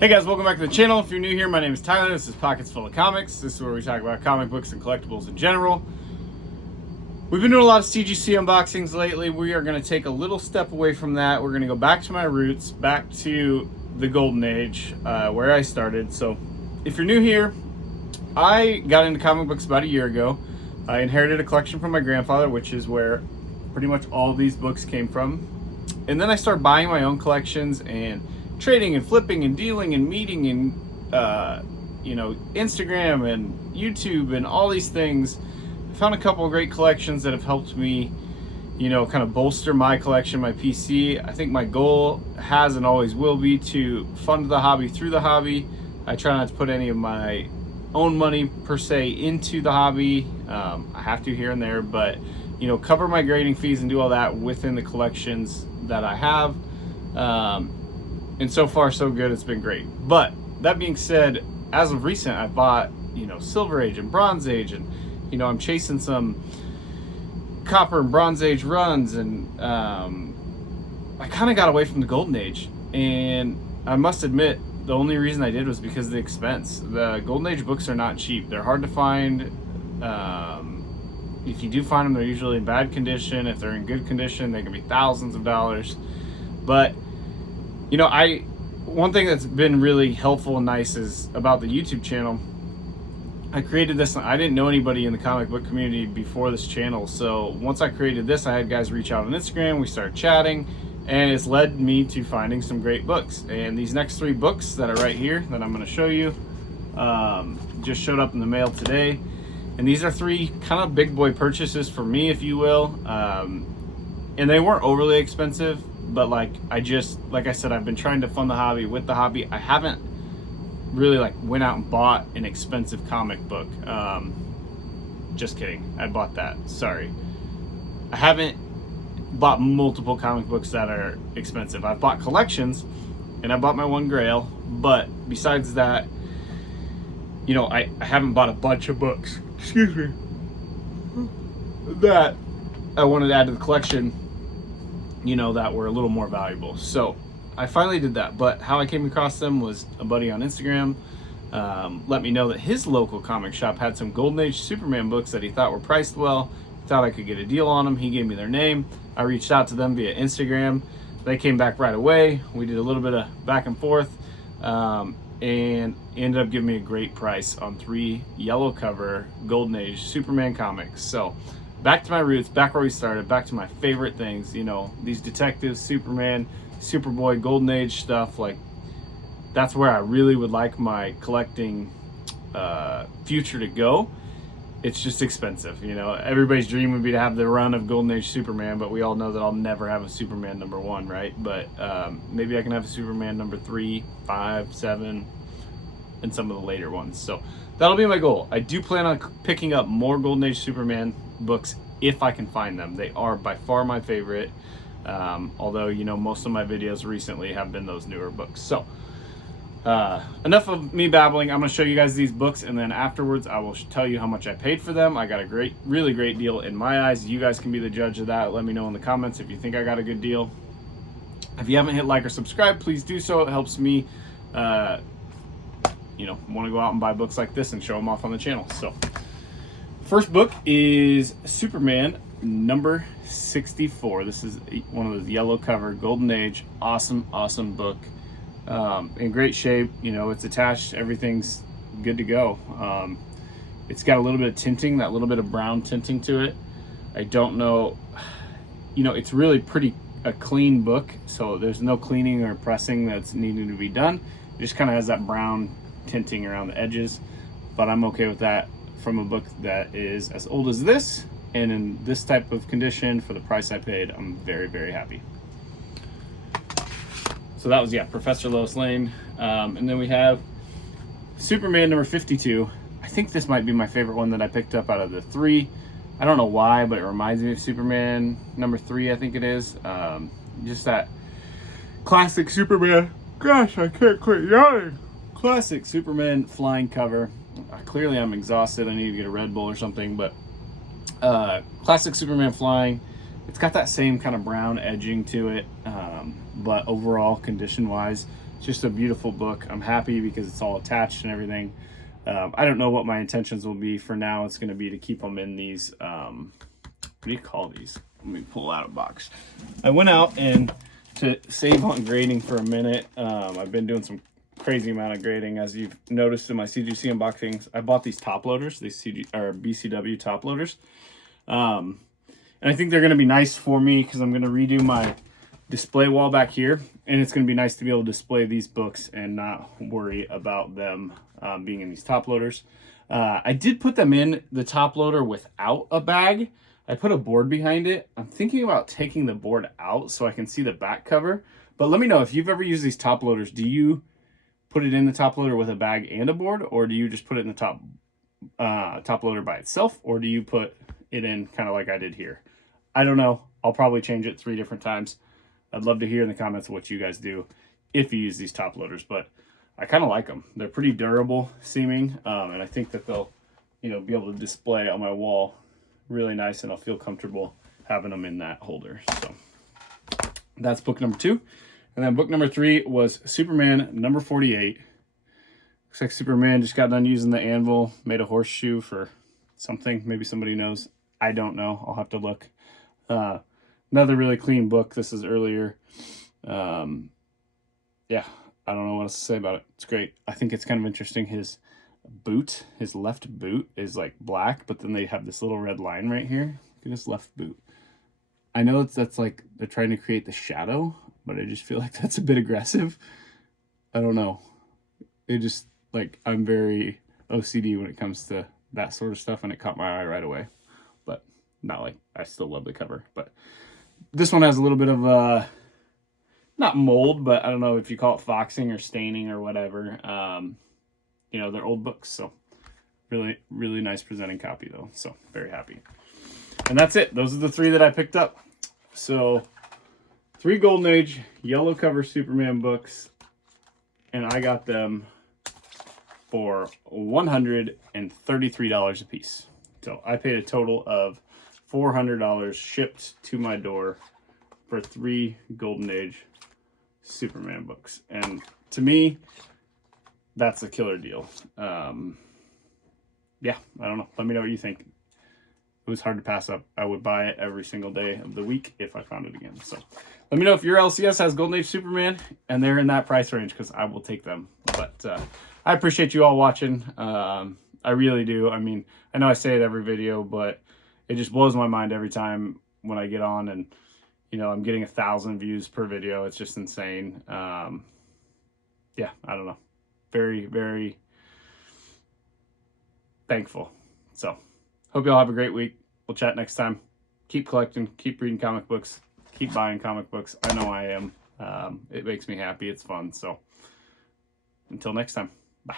Hey guys, welcome back to the channel. If you're new here, my name is Tyler. This is Pockets Full of Comics. This is where we talk about comic books and collectibles in general. We've been doing a lot of CGC unboxings lately. We are going to take a little step away from that. We're going to go back to my roots, back to the Golden Age, where I started. So if you're new here, I got into comic books about a year ago. I inherited a collection from my grandfather, which is where pretty much all these books came from. And then I started buying my own collections and trading and flipping and dealing and meeting and Instagram and YouTube and all these things. I found a couple of great collections that have helped me kind of bolster my collection, my PC. I think my goal has and always will be to fund the hobby through the hobby. I try not to put any of my own money per se into the hobby. I have to here and there, but cover my grading fees and do all that within the collections that I have. And so far so good. It's been great. But that being said, as of recent, I bought Silver Age and Bronze Age, and I'm chasing some Copper and Bronze Age runs, and I kind of got away from the Golden Age. And I must admit, the only reason I did was because of the expense. The Golden Age books are not cheap. They're hard to find. If you do find them, they're usually in bad condition. If they're in good condition, they can be thousands of dollars. But one thing that's been really helpful and nice is about the YouTube channel. I created this. I didn't know anybody in the comic book community before this channel. So once I created this, I had guys reach out on Instagram. We started chatting, and it's led me to finding some great books. And these next 3 books that are right here that I'm going to show you just showed up in the mail today. And these are 3 kind of big boy purchases for me, if you will. And they weren't overly expensive. But like I said, I've been trying to fund the hobby with the hobby. I haven't really went out and bought an expensive comic book. Just kidding. I bought that. Sorry. I haven't bought multiple comic books that are expensive. I've bought collections, and I bought my one Grail. But besides that, I haven't bought a bunch of books. Excuse me. That I wanted to add to the collection. That were a little more valuable. So I finally did that. But how I came across them was a buddy on Instagram let me know that his local comic shop had some Golden Age Superman books that he thought were priced well. He thought I could get a deal on them. He gave me their name. I reached out to them via Instagram. They came back right away. We did a little bit of back and forth and ended up giving me a great price on 3 yellow cover Golden Age Superman comics. So back to my roots, back where we started, back to my favorite things, these detectives, Superman, Superboy, Golden Age stuff. That's where I really would like my collecting future to go. It's just expensive. Everybody's dream would be to have the run of Golden Age Superman, but we all know that I'll never have a Superman number 1, right? But maybe I can have a Superman number 3, 5, 7, and some of the later ones. So that'll be my goal. I do plan on picking up more Golden Age Superman books if I can find them. They are by far my favorite, although most of my videos recently have been those newer books. So enough of me babbling. I'm going to show you guys these books, and then afterwards I will tell you how much I paid for them. I got a really great deal in my eyes. You guys can be the judge of that. Let me know in the comments if you think I got a good deal. If you haven't hit like or subscribe, please do so. It helps me want to go out and buy books like this and show them off on the channel. So first book is Superman number 64. This is one of those yellow cover Golden Age. Awesome book. In great shape. It's attached. Everything's good to go. It's got a little bit of tinting, that little bit of brown tinting to it. I don't know. It's really a clean book. So there's no cleaning or pressing that's needed to be done. It just kind of has that brown tinting around the edges. But I'm okay with that from a book that is as old as this and in this type of condition for the price I paid. I'm very, very happy. So that was, Professor Lois Lane. And then we have Superman number 52. I think this might be my favorite one that I picked up out of the 3. I don't know why, but it reminds me of Superman number 3, I think it is. Just that classic Superman. Gosh, I can't quit yawning. Classic Superman flying cover. Clearly I'm exhausted. I need to get a Red Bull or something, but classic Superman flying. It's got that same kind of brown edging to it, but overall condition wise just a beautiful book. I'm happy because it's all attached and everything. I don't know what my intentions will be. For now, it's going to be to keep them in these, what do you call these? Let me pull out a box. I went out and to save on grading for a minute. I've been doing some crazy amount of grading, as you've noticed in my CGC unboxings. I bought these top loaders, these BCW top loaders. And I think they're going to be nice for me because I'm going to redo my display wall back here, and it's going to be nice to be able to display these books and not worry about them being in these top loaders. I did put them in the top loader without a bag. I put a board behind it. I'm thinking about taking the board out so I can see the back cover. But let me know if you've ever used these top loaders. Do you put it in the top loader with a bag and a board, or do you just put it in the top loader by itself, or do you put it in kind of like I did here? I don't know. I'll probably change it 3 different times. I'd love to hear in the comments what you guys do if you use these top loaders, but I kind of like them. They're pretty durable seeming, and I think that they'll, be able to display on my wall really nice, and I'll feel comfortable having them in that holder. So that's book number 2. And then book number 3 was Superman number 48. Looks like Superman just got done using the anvil, made a horseshoe for something. Maybe somebody knows. I don't know. I'll have to look. Another really clean book. This is earlier. Yeah, I don't know what else to say about it. It's great. I think it's kind of interesting. His boot, his left boot is like black, but then they have this little red line right here. Look at his left boot. I know that's like they're trying to create the shadow, but I just feel like that's a bit aggressive. I don't know. It just, like, I'm very OCD when it comes to that sort of stuff, and it caught my eye right away. But not like, I still love the cover. But this one has a little bit of, not mold, but I don't know if you call it foxing or staining or whatever. They're old books, so really, really nice presenting copy, though. So very happy. And that's it. Those are the 3 that I picked up. So 3 Golden Age yellow cover Superman books, and I got them for $133 a piece. So I paid a total of $400 shipped to my door for 3 Golden Age Superman books. And to me, that's a killer deal. Yeah, I don't know. Let me know what you think. It was hard to pass up. I would buy it every single day of the week if I found it again. So let me know if your LCS has Golden Age Superman and they're in that price range, because I will take them. But I appreciate you all watching. I really do. I mean, I know I say it every video, but it just blows my mind every time when I get on and, I'm getting 1,000 views per video. It's just insane. Yeah, I don't know. Very, very thankful. So hope you all have a great week. We'll chat next time. Keep collecting, keep reading comic books, keep buying comic books. I know I am. It makes me happy. It's fun. So until next time, bye.